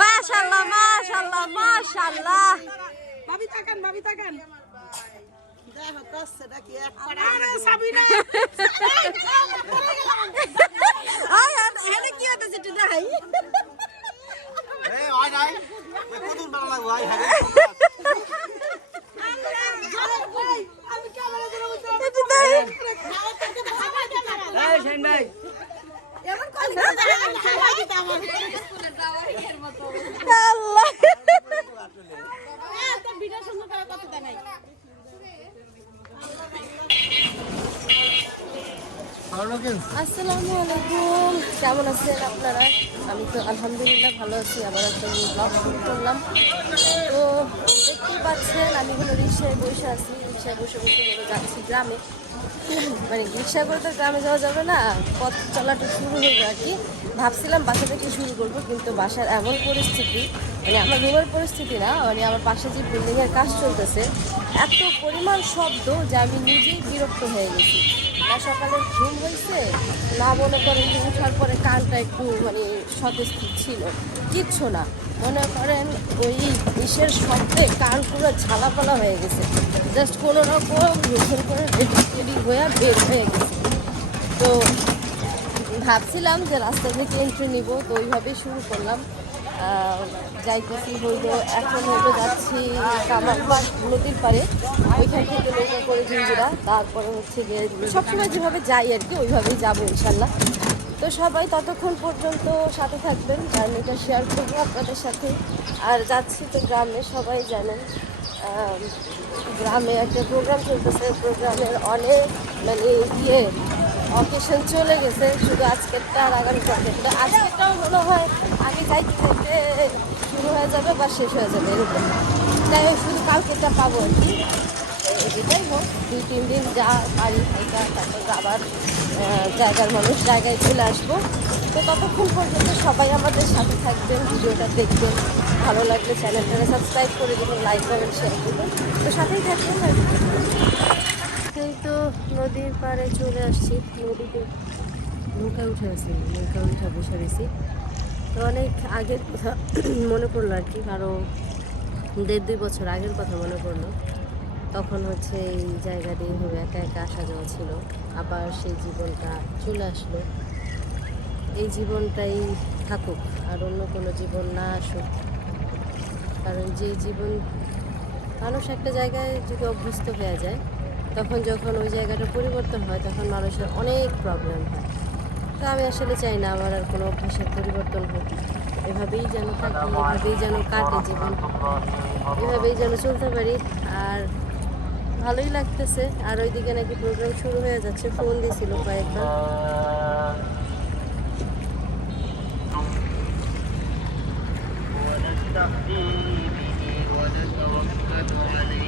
মাশাল্লাহ মাশাল্লাহ মাশাল্লাহ। ভাবি তাকান ভাবি তাকান দেখো কষ্টটা কি এক আরে সাবিনা। আয় এনে কি হতেছে একটু দেখাই। এই আয় নাই কতদিন ভালো লাগবে? আয় আমি ক্যামেরা ধরে বলতে একটু দেখাই এই সেন ভাই আসসালামু আলাইকুম। কেমন আছেন আপনারা? আমি তো আলহামদুলিল্লাহ ভালো আছি। আবার একটা ব্লগ শুরু করলাম। তো দেখতেই পাচ্ছেন, আমি হলো রিক্সায় বসে আছি। রিক্সায় বসে বসে হলো যাচ্ছি গ্রামে। মানে রিক্সা করে তো গ্রামে যাওয়া যাবে না, পথ চলাটা শুরু হয়ে আর কি। ভাবছিলাম বাসা থেকে শুরু করব, কিন্তু বাসার এমন পরিস্থিতি মানে আমার রুমের পরিস্থিতি না মানে আমার পাশে যে বিল্ডিংয়ের কাজ চলতেছে, এত পরিমাণ শব্দ যে আমি নিজেই বিরক্ত হয়ে গেছি। না সকালে ঘুম হয়েছে, না মনে করেন উঠার পরে কানটা একটু মানে সতেজ ছিল, কিচ্ছু না। মনে করেন ওই ইসের শব্দে কান পুরো ঝালাপালা হয়ে গেছে। জাস্ট কোনো রকম করে রেডি হয়ে বের হয়ে গেছে। তো ভাবছিলাম যে রাস্তা থেকে এন্ট্রি নিব, তো ওইভাবেই শুরু করলাম। যাইতেছি হইল এখন হইল যাচ্ছি কামারপাড় নদীর পাড়ে। ওইখান থেকে নৌকা করে জিঞ্জিরা তারপরে হচ্ছে গিয়ে সবসময় যেভাবে যাই আর কি, ওইভাবেই যাব ইনশাল্লাহ। তো সবাই ততক্ষণ পর্যন্ত সাথে থাকবেন জার্নিটা শেয়ার করব আপনাদের সাথে। আর যাচ্ছি তো গ্রামে, সবাই জানেন গ্রামে একটা প্রোগ্রাম চলতেছে প্রোগ্রামের অনেক মানে ইয়ে অকেশন চলে গেছে, শুধু আজকেরটা আর আগামীকালকে তো আজকেরটাও মনে হয় আমি যাইতে যাইতে শুরু হয়ে যাবে বা শেষ হয়ে যাবে, এরকম। তাই শুধু কালকেরটা পাবো আর কি। যেটাই হোক, দুই, তিন দিন যা বাড়ি থাকা তারপর আবার জায়গার মানুষ জায়গায় চলে আসব। তো ততক্ষণ পর্যন্ত সবাই আমাদের সাথে থাকবেন, ভিডিওটা দেখবেন। ভালো লাগলে চ্যানেলটাকে সাবস্ক্রাইব করে দেবেন, লাইক কমেন্ট শেয়ার করবেন। তো সাথেই থাকবেন আর। এই তো নদীর পাড়ে চলে আসছি। নদীতে নৌকা উঠে আছে নৌকা উঠে বসে রয়েছি। তো অনেক আগের কথা মনে পড়ল আর কি আরও দেড় দুই বছর আগের কথা মনে পড়ল। তখন হচ্ছে এই জায়গা দিয়ে হয়ে একা একা আসা যাওয়া ছিল। আবার সেই জীবনটা চলে আসলো। এই জীবনটাই থাকুক, আর অন্য কোনো জীবন না আসুক। কারণ যে জীবন, মানুষ একটা জায়গায় যদি অভ্যস্ত হয়ে যায় তখন যখন ওই জায়গাটা পরিবর্তন হয়, তখন মানুষের অনেক প্রবলেম হয়। তো আমি আসলে চাই না আমার আর কোনো অভ্যাসের পরিবর্তন হোক। এভাবেই যেন থাকি, এভাবেই যেন কাটে জীবন। এভাবেই যেন চলতে পারি। আর ভালোই লাগতেছে। আর ওইদিকে নাকি প্রোগ্রাম শুরু হয়ে যাচ্ছে। ফোন দিয়েছিল কয়েকবার।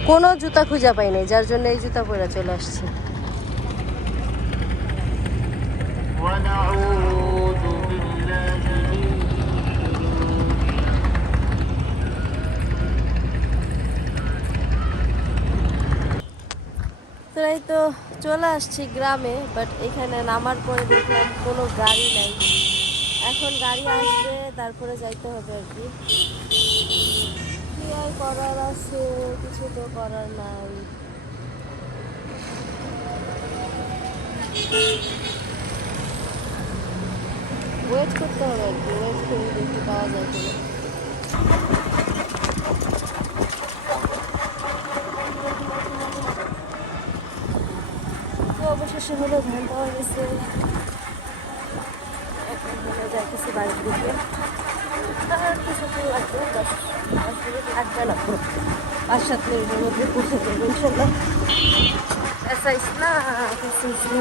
কোনো জুতা খুঁজে পাইনি, যার জন্য এই জুতা পরে চলে আসছি। তাই তো চলে আসছি গ্রামে বাট এখানে নামার পরে দেখলাম কোনো গাড়ি নাই। এখন গাড়ি আসবে, তারপরে যাইতে হবে আর কি। আর করার আছে, কিছু তো করার নাই। ওয়েট করতে হবে আর কি ওয়েট করে দেখতে পাওয়া যায় কিনা। অবশেষে হলো ধান পাওয়া গেছে। এখন হলো যাইতেছি বাড়ির দিকে। আর কিছুক্ষণ লাগবে দশ দশ মিনিট লাগবে না তো পাঁচ সাত মিনিটের মধ্যে পৌঁছে যাবো ইনশাল্লাহ ऐसा इसना कैसे इसना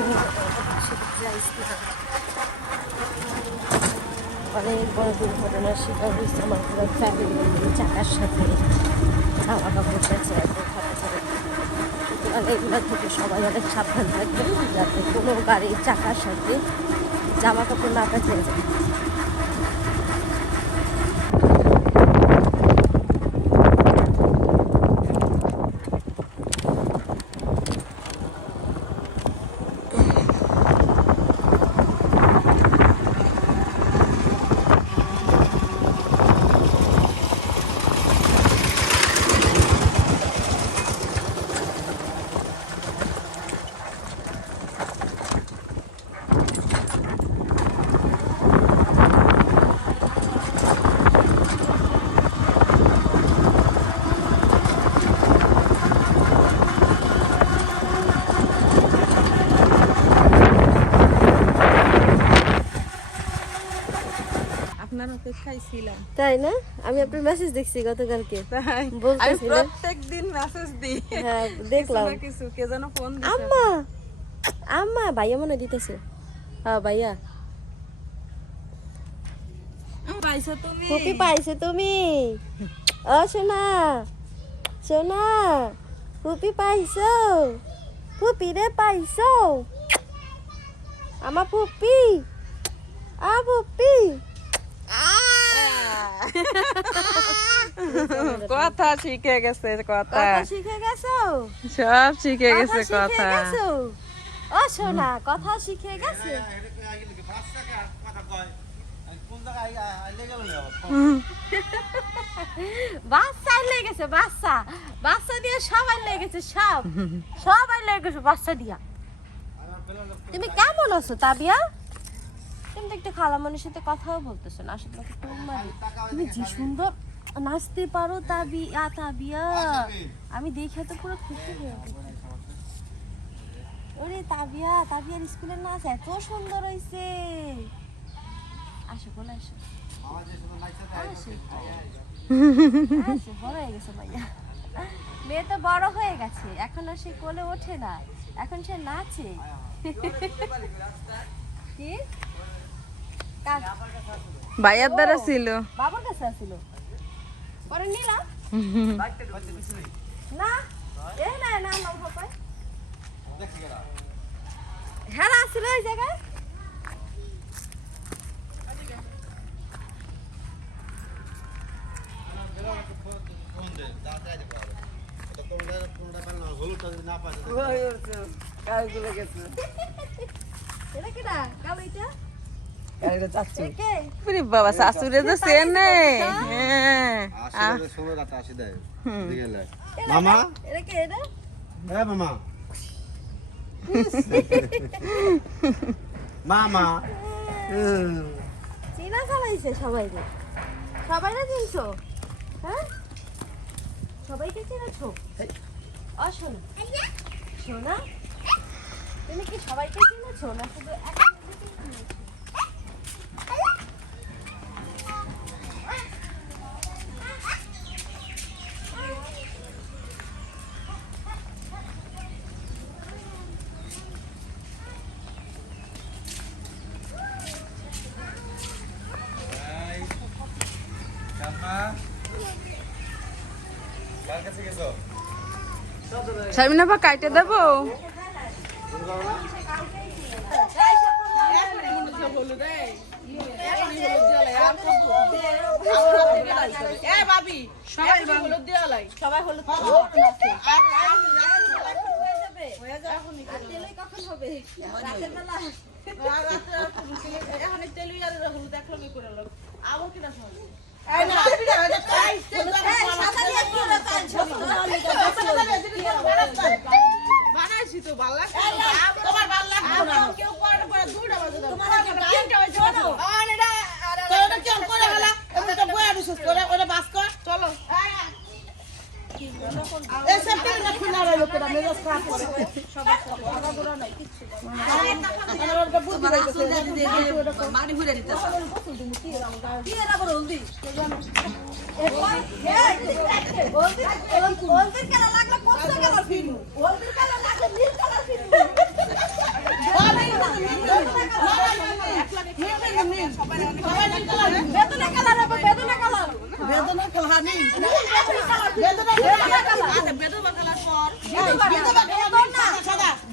অনেক বড় দুর্ঘটনার শিকার হয়েছে আমার পুরো ফ্যামিলি চাকার সাথে জামা কাপড় বেঁচে আছে খাতা ছেড়ে সুতরাং এগুলো থেকে সবাই অনেক সাবধান থাকবেন যাতে কোনো গাড়ির চাকার সাথে জামা কাপড় না পেঁচে যায় তাই না? আমি আপনার মেসেজ দেখছি গতকালকে। আমি বলতেছিলেন মেসেজ দিই। হ্যাঁ দেখলাম। কিছু কে যেন ফোন আম্মা! আম্মা ভাইয়া মনে দিতেছে। হ্যাঁ ভাইয়া। পাইছো তুমি। পাইছে তুমি। ও সোনা। সোনা ফুপি পাইছো। ফুপি রে পাইছো। আমার ফুপি আ ফুপি কথা শিখে গেছে কথা। কথা শিখে গেছো? সব শিখে গেছে কথা। ও সোনা কথা শিখে গেছে? কথা কয় কোন জায়গায় আইলে গেল না বাচ্চা লেগেছে বাচ্চা। বাচ্চা দিয়ে সবাই লেগেছে সব। সবাই লেগেছে বাচ্চা দিয়া। তুমি কেমন আছো তাবিয়া? তুমি তো একটু খালামনির সাথে কথাও বলতেছো না আসলে তোমাকে টোন মারি তুমি যে সুন্দর নাচতে পারো তাবিয়া তাবিয়া আমি দেখে তো পুরো খুশি হয়ে ওরে তাবিয়া তাবিয়ার স্কুলের নাচ এত সুন্দর হয়েছে আসো বলে আসো। আসো, বড় হয়ে গেছে ভাইয়া। মেয়ে তো বড় হয়ে গেছে। এখন আর সে কোলে ওঠে না। এখন সে নাচে। কি? ভাইয়ার দ্বারা ছিল। বাবার কাছে আসিল পরে নিলাম। না এ না না না ভাপাই হ্যাঁ আসিল ওই জায়গায়। এটা কেডা কালো এটা? বাবা শাশুড়ে তো হ্যাঁ। আসলে ষোলো রাতে আসি দেয়। দিকে লাই। মামা? হ্যাঁ মামা। মামা। চিনা চালাইছে সবাই সবাই না চিনছো? হ্যাঁ? সবাইকে চিনেছো? ও শোনা। শোনা। তুমি কি সবাইকে চিনেছো? না শুধু একা নিজেকেই চিনেছো? শারমিনা পা কাইটে দেবো? সবাই হলো তো যাবে আর তেলই সাদা দিয়ে কি হলো কাজ বানাইছি তো ভালো লাগছে তোমার ভালো লাগবে না কেউ পরে পরে দুইটা বাজে দাও তোমার একটা তিনটা হয়েছে শোনো আর এটা তো ওটা কেমন করে হলা ওটা বয়া বিশেষ করে ওটা বাস কর চলো এই সেপ্টেম্বর না খুলে আর লোকেরা মেজাজ খারাপ করে আমার ওটা বুদ্ধি হইতেছে মারি ঘুরে দিতেছে হলদির কালার লাগলে কত কালার ফিরু হলদির কালার লাগলে নীল কালার ফিরু বেদনা কালার হবে বেদনা কালার বেদনা খেলানি বেদনা কালার বেদনা খেলার পর বেদনা সাদা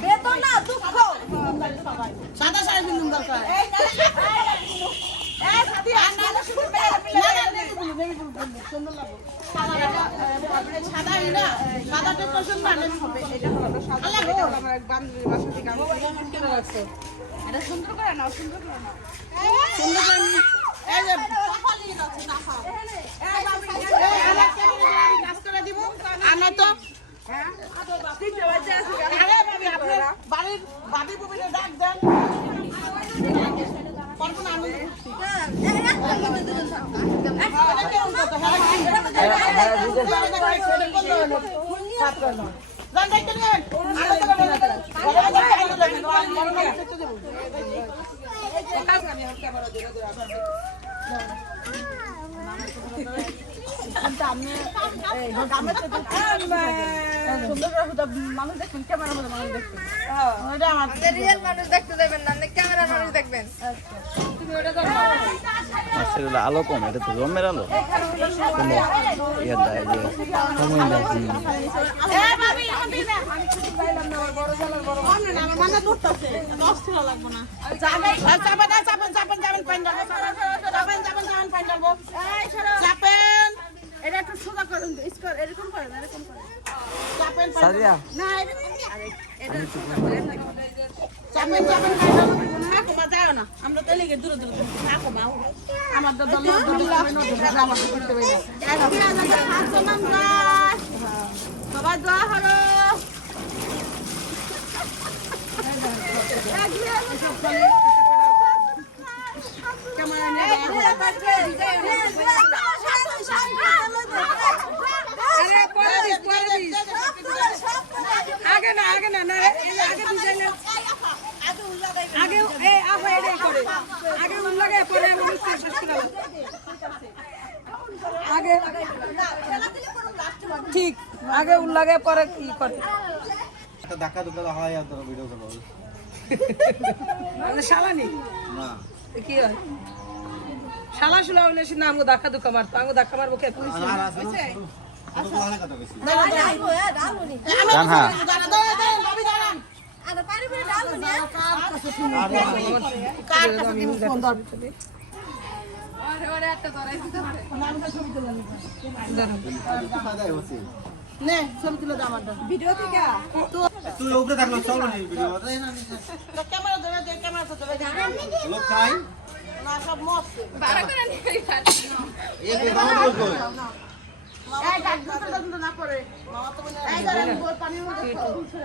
বেদনা দুঃখ সাদা শাড়ি পিন্ধুন দরকার। এটা সুন্দর করে নাও সুন্দর করে নাও সুন্দর করে এই যে না ডাক দেন কল্পনা আমি করছি এটা কেমন কথা হ্যাঁ জান সুন্দর মানুষ দেখবেন মানুষ দেখবেন মানুষ দেখতে না দেখবেন আলো কম এটা তো জমের আলো ইয়ে এটা একটু সোজা করুন, এরকম করেন, এরকম করেন। যাবেন, পানি ঢালবো। না, এটা সোজা করেন। যাবেন, যাবেন, পানি ঢালবো। থাকো মা, যাও না। আমরা তো এলিগে দূরে দূরে। থাকো মা। আমার তো দল দূরে দূরে নদী, আমার তো করতে পারি না। আজকে আমাদের সাতজন আমরা। সবাই দোয়া হলো আগে না আগে না না আগে আগে এই আপা এটাই করে। আগে উল লাগে পরে শেষ করে আগে ঠিক আগে উল লাগে পরে কি করে। ধাক্কা ধুক্কা হয় আর ভিডিও করো মানে শালানি। না। কি হয়? শালা শুলা হইলে সে না আমগো ধাক্কা ধুক্কা মারতো আমগো ধাক্কা মারবো কে? পুলিশ আর আর আছে কত কোহানে কথা কইছি কানহা ফায়দাই হচ্ছে নে ছবি তুলে দাও আমার তুই উপরে থাকল চলো নি ভিডিও। ক্যামেরা দেবে ক্যামেরা তো দেবে লোক খাই না সব এই না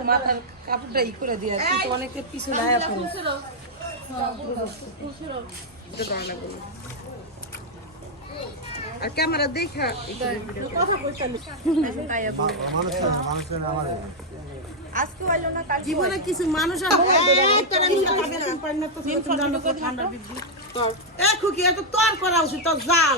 মাথার কাপড়টা ই করে দিয়ে কিন্তু অনেকের পিছু নাই আপনি আর ক্যামেরা দেখা জীবনে কিছু মানুষ খুকি এত তোর করা উচিত তোর জাল।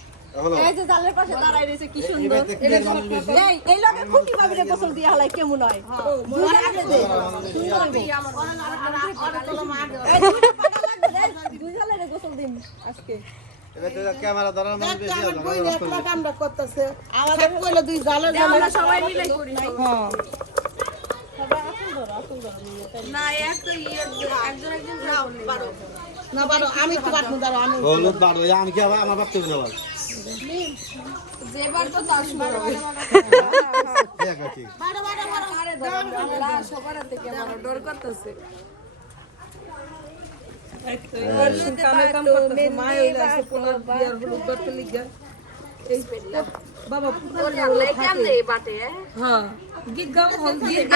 এই যে জালের পাশে দাঁড়ায় রয়েছে কি সুন্দর। এই এই খুঁটি গোসল দিয়া হলাই কেমন হয়? দুই জালের গোসল দিন আজকে। না একজন একজন না তো হলুদ আমি কি আমার ভাবতে যাব?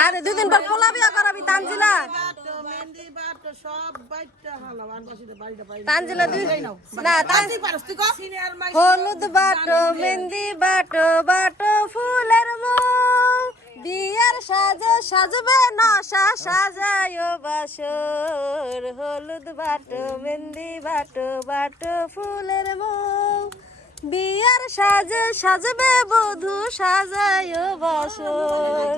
আরে দুদিন পর পোলা বিয়া করাবি তানজিলা। হলুদ বাটো মেহেন্দি বাটো বাটো ফুলের মৌ বিয়ার সাজে সাজবে নশা সাজায় বাসর। হলুদ বাটো মেহেন্দি বাটো বাটো ফুলের মৌ বিয়ার সাজে সাজবে বধু সাজায় বাসর।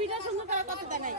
বিনা সঙ্গে তারা কথা দেয়